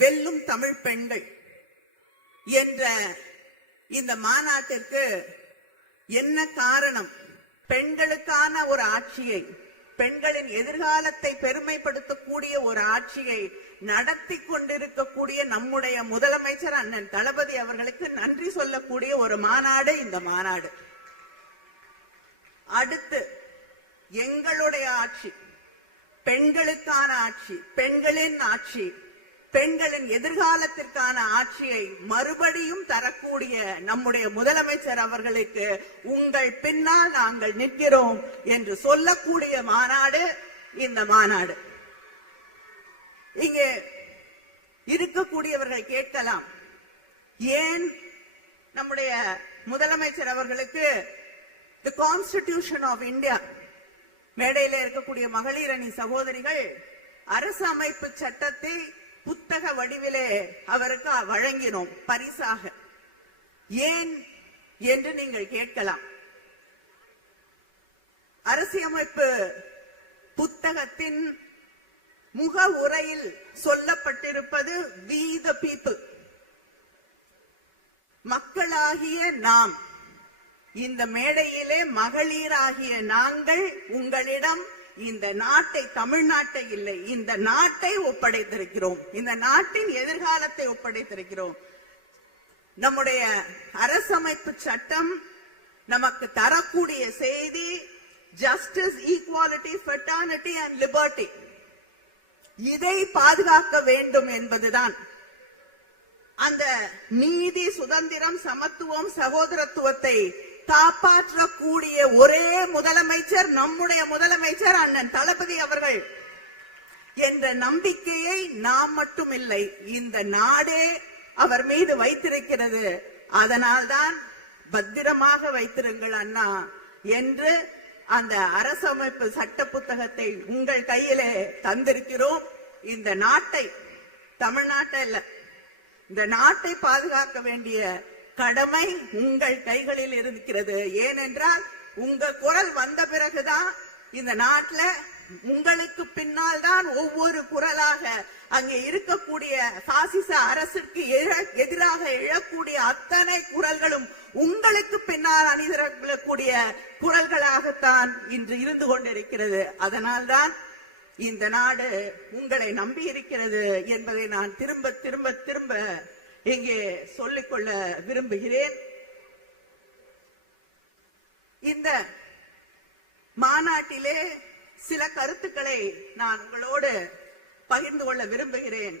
வெல்லும் தமிழ் பெண்கள் என்ற இந்த மாநாட்டிற்கு என்ன காரணம்? பெண்களுக்கான ஒரு ஆட்சியை, பெண்களின் எதிர்காலத்தை பெருமைப்படுத்தக்கூடிய ஒரு ஆட்சியை நடத்தி கொண்டிருக்கக்கூடிய நம்முடைய முதலமைச்சர் அண்ணன் தளபதி அவர்களுக்கு நன்றி சொல்லக்கூடிய ஒரு மாநாடு இந்த மாநாடு. அடுத்து எங்களுடைய ஆட்சி, பெண்களுக்கான ஆட்சி, பெண்களின் ஆட்சி, பெண்களின் எதிர்காலத்திற்கான ஆட்சியை மறுபடியும் தரக்கூடிய நம்முடைய முதலமைச்சர் அவர்களுக்கு உங்கள் பின்னால் நாங்கள் நிற்கிறோம் என்று சொல்லக்கூடிய மாநாடு இந்த மாநாடு. இங்கே இருக்கக்கூடியவர்கள் கேட்கலாம், ஏன் நம்முடைய முதலமைச்சர் அவர்களுக்கு தி கான்ஸ்டிடியூஷன் ஆஃப் இந்தியா, மேடையில இருக்கக்கூடிய மகளிர் அணி சகோதரிகள் அரசமைப்பு சட்டத்தை புத்தக வடிவிலே அவருக்கு வழங்கினோம் பரிசாக, ஏன் என்று நீங்கள் கேட்கலாம். அரசியலமைப்பு புத்தகத்தின் முக உரையில் சொல்லப்பட்டிருப்பது we the people, மக்களாகிய நாம். இந்த மேடையிலே மகளிராகிய நாங்கள் உங்களிடம் இந்த நாட்டை, தமிழ்நாட்டை இல்லை, இந்த நாட்டை ஒப்படைத்திருக்கிறோம், இந்த நாட்டின் எதிர்காலத்தை ஒப்படைத்திருக்கிறோம். நம்முடைய அரசமைப்பு சட்டம் நமக்கு தரக்கூடிய செய்தி justice, equality, fraternity and liberty. இதை பாதுகாக்க வேண்டும் என்பதுதான். அந்த நீதி, சுதந்திரம், சமத்துவம், சகோதரத்துவத்தை காப்பாற்றக்கூடிய ஒரே முதலமைச்சர் நம்முடைய முதலமைச்சர் அண்ணன் தளபதி அவர்கள் என்ற நம்பிக்கையை நாம் மட்டும் இல்லை, இந்த நாடே அவர் மீது வைத்திருக்கிறது. அதனால்தான் பத்திரமாக வைத்திருங்கள் அண்ணா என்று அந்த அரசமைப்பு சட்ட புத்தகத்தை உங்கள் கையிலே தந்திருக்கிறோம். இந்த நாட்டை, தமிழ்நாட்டை இல்ல, இந்த நாட்டை பாதுகாக்க வேண்டிய கடமை உங்கள் கைகளில் இருக்கிறது. ஏனென்றால் உங்க குரல் வந்த பிறகுதான் இந்த நாட்டில் உங்களுக்கு பின்னால் தான் ஒவ்வொரு குரலாக அங்கே இருக்கக்கூடிய பாசிச அரசுக்கு எதிராக எழக்கூடிய அத்தனை குரல்களும் உங்களுக்கு பின்னால் அணிதிரக்கூடிய குரல்களாகத்தான் இன்று இருந்து கொண்டிருக்கிறது. அதனால்தான் இந்த நாடு உங்களை நம்பி இருக்கிறது என்பதை நான் திரும்ப திரும்ப திரும்ப இங்கே சொல்லிக்கொள்ள விரும்புகிறேன். இந்த மாநாட்டிலே சில கருத்துக்களை நான் உங்களோடு பகிர்ந்து கொள்ள விரும்புகிறேன்.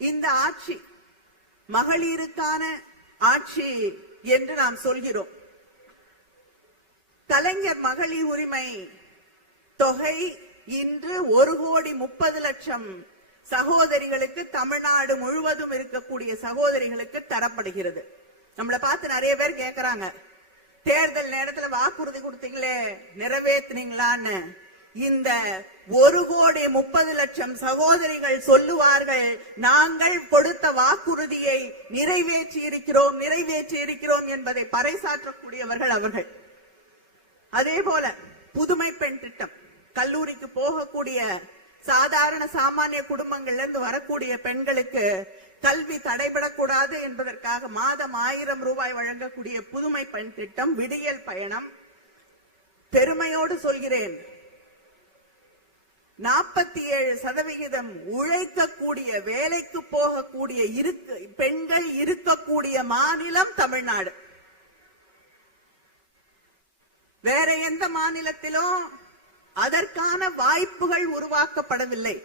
இந்த ஆட்சி மகளிருக்கான ஆட்சி என்று நாம் சொல்கிறோம். கலைஞர் மகளிர் உரிமை தொகை இன்று 1,30,00,000 சகோதரிகளுக்கு, தமிழ்நாடு முழுவதும் இருக்கக்கூடிய சகோதரிகளுக்கு தரப்படுகிறது. நம்மளை பார்த்து நிறைய பேர் கேட்கிறாங்க, தேர்தல் நேரத்தில் வாக்குறுதி கொடுத்தீங்களே நிறைவேற்றினீங்களான்னு. இந்த 1,30,00,000 சகோதரிகள் சொல்லுவார்கள், நாங்கள் கொடுத்த வாக்குறுதியை நிறைவேற்றி இருக்கிறோம் என்பதை பறைசாற்றக்கூடியவர்கள் அவர்கள். அதே போல புதுமை பெண் திட்டம், கல்லூரிக்கு போகக்கூடிய சாதாரண சாமானிய குடும்பங்கள்ல இருந்து வரக்கூடிய பெண்களுக்கு கல்வி தடைபடக்கூடாது என்பதற்காக மாதம் 1000 ரூபாய் வழங்கக்கூடிய புதுமை பெண் திட்டம், விடியல் பயணம். பெருமையோடு சொல்கிறேன், 47% உழைக்கக்கூடிய, வேலைக்கு போகக்கூடிய பெண்கள் இருக்கக்கூடிய மாநிலம் தமிழ்நாடு. வேற எந்த மாநிலத்திலும் அதற்கான வாய்ப்புகள் உருவாக்கப்படவில்லை.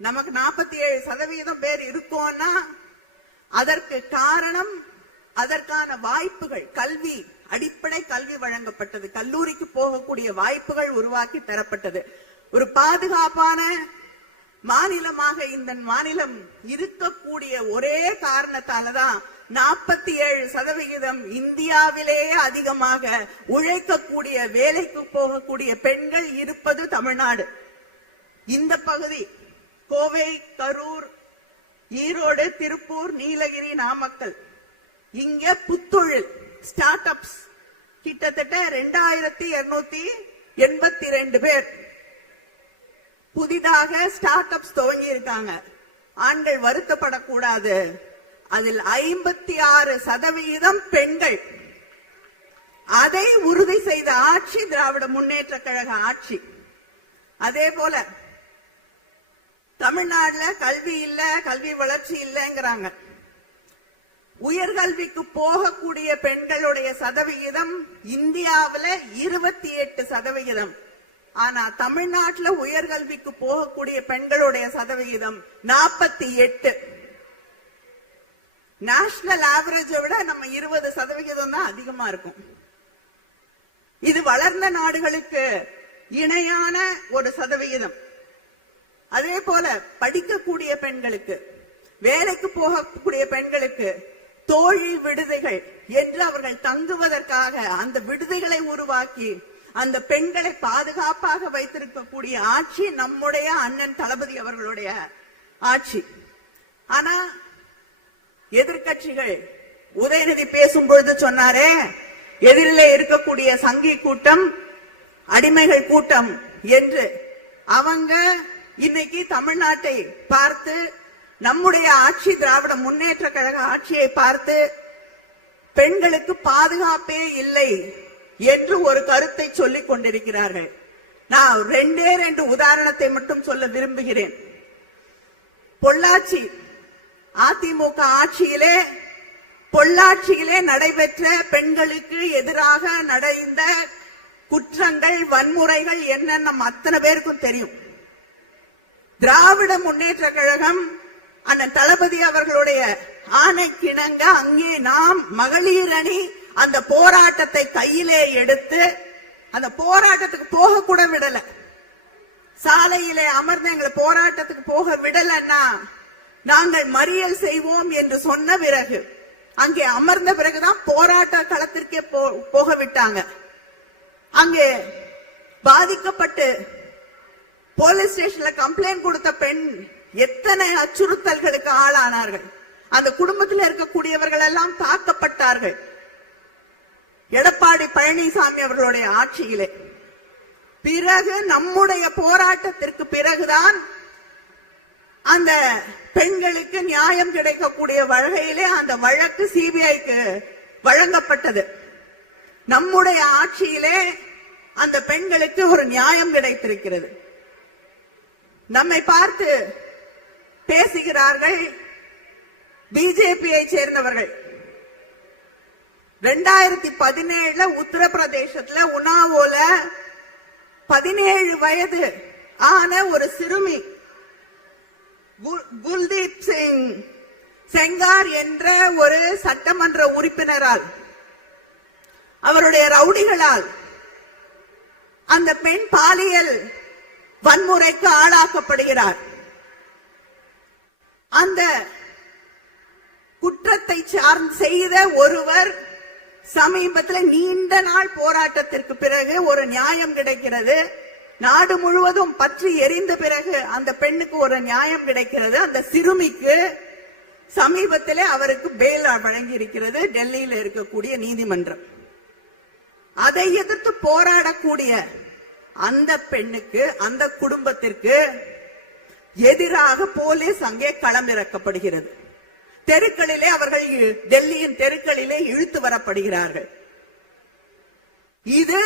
நமக்கு 47% பேர் இருக்கோம்னா அதற்கு காரணம் அதற்கான வாய்ப்புகள், கல்வி, அடிப்படை கல்வி வழங்கப்பட்டது, கல்லூரிக்கு போகக்கூடிய வாய்ப்புகள் உருவாக்கி தரப்பட்டது. ஒரு பாதுகாப்பான மாநிலமாக இந்த மாநிலம் இருக்கக்கூடிய ஒரே காரணத்தாலதான் 47% இந்தியாவிலேயே அதிகமாக உழைக்கக்கூடிய, வேலைக்கு போகக்கூடிய பெண்கள் இருப்பது தமிழ்நாடு. இந்த பகுதி கோவை, கரூர், ஈரோடு, திருப்பூர், நீலகிரி, நாமக்கல் இங்க புத்தொழில் ஸ்டார்ட் அப்ஸ் கிட்டத்தட்ட 2282 பேர் புதிதாக ஸ்டார்ட் அப்ஸ் துவங்கி இருக்காங்க. ஆண்கள் வருத்தப்படக்கூடாது. அதில் 56% பெண்கள். அதை உறுதி செய்த ஆட்சி திராவிட முன்னேற்ற கழக ஆட்சி. அதே போல தமிழ்நாடுல கல்வி இல்ல, கல்வி வளர்ச்சி இல்லைங்கிறாங்க. உயர்கல்விக்கு போகக்கூடிய பெண்களுடைய சதவிகிதம் இந்தியாவில் 28%. ஆனா தமிழ்நாட்டில் உயர்கல்விக்கு போகக்கூடிய பெண்களுடைய சதவிகிதம் 48. நேஷனல் ஆவரேஜை விட நம்ம 20% தான் அதிகமா இருக்கும். இது வளர்ந்த நாடுகளுக்கு இணையான ஒரு சதவிகிதம். அதே போல படிக்கக்கூடிய பெண்களுக்கு, வேலைக்கு போகக்கூடிய பெண்களுக்கு தோழி விடுதிகள் என்று அவர்கள் தங்குவதற்காக அந்த விடுதிகளை உருவாக்கி அந்த பெண்களை பாதுகாப்பாக வைத்திருக்கக்கூடிய ஆட்சி நம்முடைய அண்ணன் தளபதி அவர்களுடைய ஆட்சி. ஆனா எதிர்கட்சிகள் உதயநிதி பேசும் பொழுது சொன்னாரே, எதிரிலே இருக்கக்கூடிய சங்கி கூட்டம், அடிமைகள் கூட்டம் என்று. அவங்க இன்னைக்கு தமிழ்நாட்டை பார்த்து, நம்முடைய ஆட்சி திராவிட முன்னேற்ற கழக ஆட்சியை பார்த்து பெண்களுக்கு பாதுகாப்பே இல்லை என்று ஒரு கருத்தை சொல்லிக் கொண்டிருக்கிறார்கள். நான் 2 உதாரணத்தை மட்டும் சொல்ல விரும்புகிறேன். பொள்ளாச்சி அதிமுக ஆட்சியிலே, பொள்ளாச்சியிலே நடைபெற்ற பெண்களுக்கு எதிராக நடந்த குற்றங்கள், வன்முறைகள் என்னன்னு நம்ம அத்தனை பேருக்கும் தெரியும். திராவிட முன்னேற்ற கழகம் அண்ணன் தளபதி அவர்களுடைய ஆணைக்கிணங்க அங்கே நாம் மகளிர் அணி அந்த போராட்டத்தை கையிலே எடுத்து அந்த போராட்டத்துக்கு போக கூட விடல. சாலையிலே அமர்ந்து எங்களை போராட்டத்துக்கு போக விடலன்னா நாங்கள் மறியல் செய்வோம் என்று சொன்ன பிறகு, அங்கே அமர்ந்த பிறகுதான் போராட்ட களத்திற்கே போக விட்டாங்க. அங்கே பாதிக்கப்பட்டு போலீஸ் ஸ்டேஷன்ல கம்ப்ளைண்ட் கொடுத்த பெண் எத்தனை அச்சுறுத்தல்களுக்கு ஆளானார்கள். அந்த குடும்பத்தில் இருக்கக்கூடியவர்கள் எல்லாம் தாக்கப்பட்டார்கள். எடப்பாடி பழனிசாமி அவர்களுடைய ஆட்சியிலே பிறகு நம்முடைய போராட்டத்திற்கு பிறகுதான் அந்த பெண்களுக்கு நியாயம் கிடைக்கக்கூடிய வகையிலே அந்த வழக்கு சிபிஐக்கு வழங்கப்பட்டது. நம்முடைய ஆட்சியிலே அந்த பெண்களுக்கு ஒரு நியாயம் கிடைத்திருக்கிறது. நம்மை பார்த்து பேசுகிறார்கள் பிஜேபியை சேர்ந்தவர்கள். 2017 உத்தரப்பிரதேசத்துல உனாவோல 17 வயது ஆன ஒரு சிறுமி குல்தீப் சிங் செங்கார் என்ற ஒரு சட்டமன்ற உறுப்பினரால், அவருடைய ரவுடிகளால் அந்த பெண் பாலியல் வன்முறைக்கு ஆளாக்கப்படுகிறார். அந்த குற்றத்தை செய்த ஒருவர் சமீபத்தில் நீண்ட நாள் போராட்டத்திற்கு பிறகு ஒரு நியாயம் கிடைக்கிறது. நாடு முழுவதும் பற்றி எரிந்த பிறகு அந்த பெண்ணுக்கு ஒரு நியாயம் கிடைக்கிறது. அந்த சிறுமிக்கு சமீபத்தில் அவருக்கு பெயில் வழங்கி இருக்கிறது டெல்லியில் இருக்கக்கூடிய நீதிமன்றம். அதை எதிர்த்து போராடக்கூடிய அந்த பெண்ணுக்கு, அந்த குடும்பத்திற்கு எதிராக போலீஸ் அங்கே களமிறக்கப்படுகிறது. தெருக்களிலே அவர்கள் டெல்லியின் தெருக்களிலே இழுத்து வரப்படுகிறார்கள். இது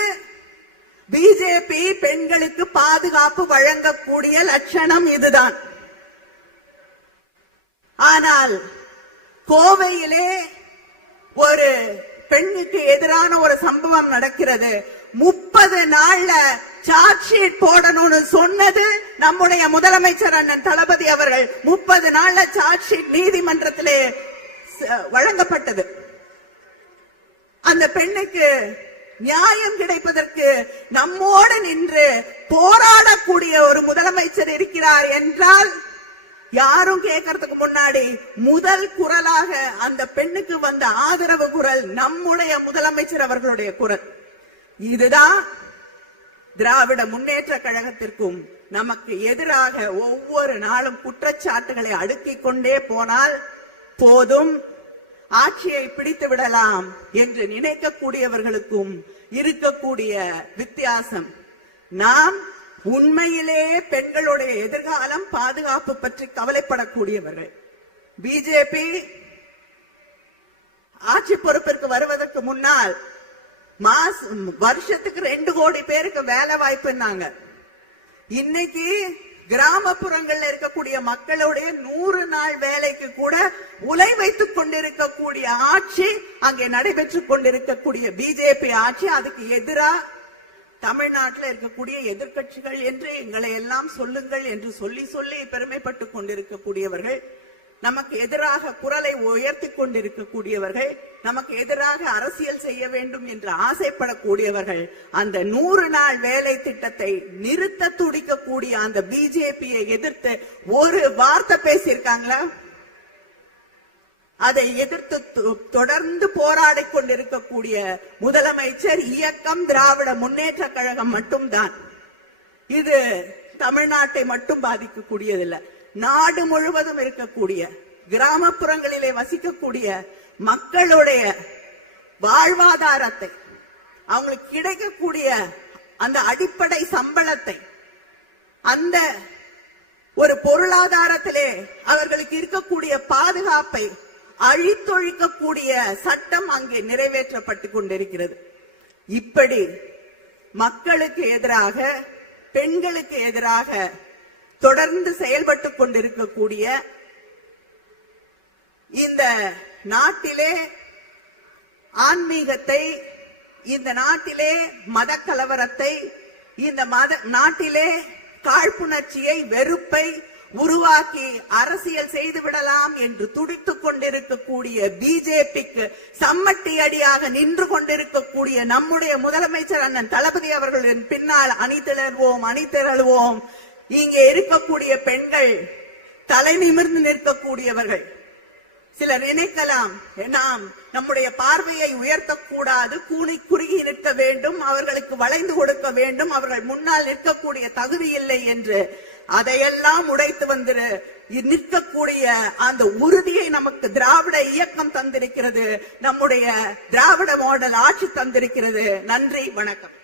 பிஜேபி பெண்களுக்கு பாதுகாப்பு வழங்கக்கூடிய லட்சணம் இதுதான். ஆனால் கோவையிலே ஒரு பெண்ணுக்கு எதிரான ஒரு சம்பவம் நடக்கிறது. 30 நாள்ல சார்ஜ் ஷீட் போடணும்னு சொன்னது நம்முடைய முதலமைச்சர் அண்ணன் தளபதி அவர்கள். 30 நாள்ல சார்ஜ் ஷீட் நீதிமன்றத்திலே வழங்கப்பட்டது. அந்த பெண்ணுக்கு நியாயம் கிடைப்பதற்கு நம்மோடு நின்று போராடக்கூடிய ஒரு முதலமைச்சர் இருக்கிறார் என்றால், யாரும் கேட்கறதுக்கு முன்னாடி முதல் குரலாக அந்த பெண்ணுக்கு வந்த ஆதரவு குரல் நம்முடைய முதலமைச்சர் அவர்களுடைய குரல். இதுதான் திராவிட முன்னேற்ற கழகத்திற்கும் நமக்கு எதிராக ஒவ்வொரு நாளும் குற்றச்சாட்டுகளை அடுக்கிக் கொண்டே போனால் போதும். ஆட்சியை பிடித்து விடலாம் என்று நினைக்கக்கூடியவர்களுக்கும் இருக்கக்கூடிய வித்தியாசம். நாம் உண்மையிலே பெண்களுடைய எதிர்காலம் பாதுகாப்பு பற்றி கவலைப்படக்கூடியவர்கள். பிஜேபி ஆட்சி பொறுப்பிற்கு வருவதற்கு முன்னால் வருஷத்துக்கு 2 கோடி பேருக்கு வேலை வாய்ப்புனாங்க. இன்னைக்கு கிராமப்புறங்கள்ல இருக்கக்கூடிய மக்களுடைய 100 நாள் வேலைக்கு கூட உலை வைத்துக் கொண்டிருக்கக்கூடிய ஆட்சி அங்கே நடைபெற்றுக் கொண்டிருக்கக்கூடிய பிஜேபி ஆட்சி. அதுக்கு எதிராக தமிழ்நாட்டில் இருக்கக்கூடிய எதிர்கட்சிகள் என்று எங்களை எல்லாம் சொல்லுங்கள் என்று சொல்லி சொல்லி பெருமைப்பட்டுக் கொண்டிருக்கக்கூடியவர்கள், நமக்கு எதிராக குரலை உயர்த்தி கொண்டிருக்கக்கூடியவர்கள், நமக்கு எதிராக அரசியல் செய்ய வேண்டும் என்று ஆசைப்படக்கூடியவர்கள் அந்த 100 நாள் வேலை திட்டத்தை நிறுத்த துடிக்கக்கூடிய அந்த பிஜேபியை எதிர்த்து ஒரு வார்த்தை பேசியிருக்காங்களா? அதை எதிர்த்து தொடர்ந்து போராடி கொண்டிருக்கக்கூடிய முதலமைச்சர் இயக்கம் திராவிட முன்னேற்ற கழகம் மட்டும்தான். இது தமிழ்நாட்டை மட்டும் பாதிக்கக்கூடியதில்லை, நாடு முழுவதும் இருக்கக்கூடிய கிராமப்புறங்களிலே வசிக்கக்கூடிய மக்களுடைய வாழ்வாதாரத்தை, அவங்களுக்கு கிடைக்கக்கூடிய அந்த அடிப்படை சம்பளத்தை, அந்த ஒரு பொருளாதாரத்திலே அவர்களுக்கு இருக்கக்கூடிய பாதுகாப்பை அழித்தொழிக்கக்கூடிய சட்டம் அங்கே நிறைவேற்றப்பட்டுக் கொண்டிருக்கிறது. இப்படி மக்களுக்கு எதிராக, பெண்களுக்கு எதிராக தொடர்ந்து செயல்பட்டுக் கொண்டிருக்கக்கூடிய இந்த நாட்டிலே ஆன்மீகத்தை, இந்த நாட்டிலே மத கலவரத்தை, இந்த நாட்டிலே காழ்ப்புணர்ச்சியை, வெறுப்பை உருவாக்கி அரசியல் செய்து விடலாம் என்று துடித்துக் கொண்டிருக்கக்கூடிய பிஜேபிக்கு சம்மட்டி அடியாக நின்று கொண்டிருக்கக்கூடிய நம்முடைய முதலமைச்சர் அண்ணன் தளபதி அவர்களின் பின்னால் அணிதிரள்வோம். இங்கே இருக்கக்கூடிய பெண்கள் தலை நிமிர்ந்து நிற்கக்கூடியவர்கள். சிலர் நினைக்கலாம், நாம் நம்முடைய பார்வையை உயர்த்தக்கூடாது, குறுகி நிற்க வேண்டும், அவர்களுக்கு வளைந்து கொடுக்க வேண்டும், அவர்கள் முன்னால் நிற்கக்கூடிய தகுதி இல்லை என்று. அதையெல்லாம் உடைத்து வந்து நிற்கக்கூடிய அந்த உறுதியை நமக்கு திராவிட இயக்கம் தந்திருக்கிறது, நம்முடைய திராவிட மாடல் ஆட்சி தந்திருக்கிறது. நன்றி, வணக்கம்.